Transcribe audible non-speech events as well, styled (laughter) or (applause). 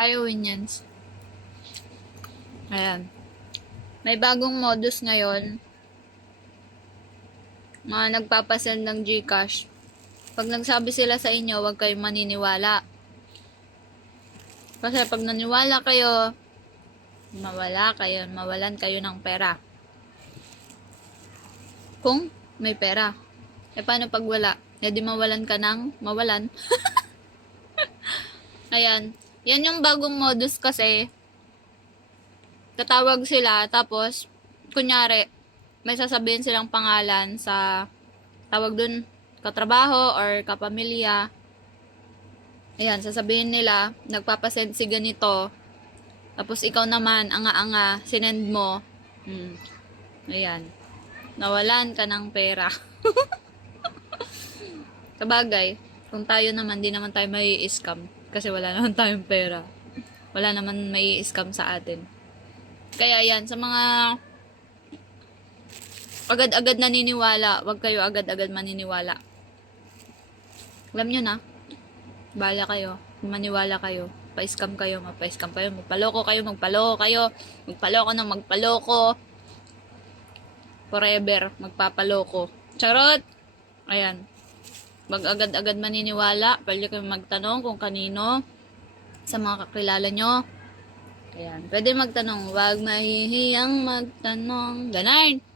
Halloween Ayan. May bagong modus ngayon. Mga nagpapasend ng Gcash. Pag nagsabi sila sa inyo, huwag kayong maniniwala. Kasi pag naniwala kayo, mawala kayo, mawalan kayo ng pera. Kung may pera. E paano pag wala? E di mawalan ka ng mawalan. (laughs) Ayan. Yan yung bagong modus kasi. Tatawag sila, tapos, kunyari, may sasabihin silang pangalan sa tawag dun, katrabaho or kapamilya. Ayan, sasabihin nila, nagpapasend si ganito. Tapos ikaw naman, anga-anga, sinend mo. Hmm. Ayan. Nawalan ka ng pera. (laughs) Sabagay, kung tayo naman, di naman tayo may scam Kasi wala (laughs) naman tayong pera. Wala naman may scam sa atin. Kaya yan, sa mga agad-agad naniniwala, wag kayo agad-agad maniniwala. Alam nyo na, bala kayo, maniwala kayo, pa-scam kayo, mapa-scam kayo, magpaloko kayo, magpaloko kayo, magpaloko ng magpaloko. Forever, magpapaloko. Charot! Ayan. Wag agad-agad maniniwala, pwede kayo magtanong kung kanino sa mga kakilala nyo. Ayan. Pwede magtanong, wag mahihiyang magtanong. Ganun.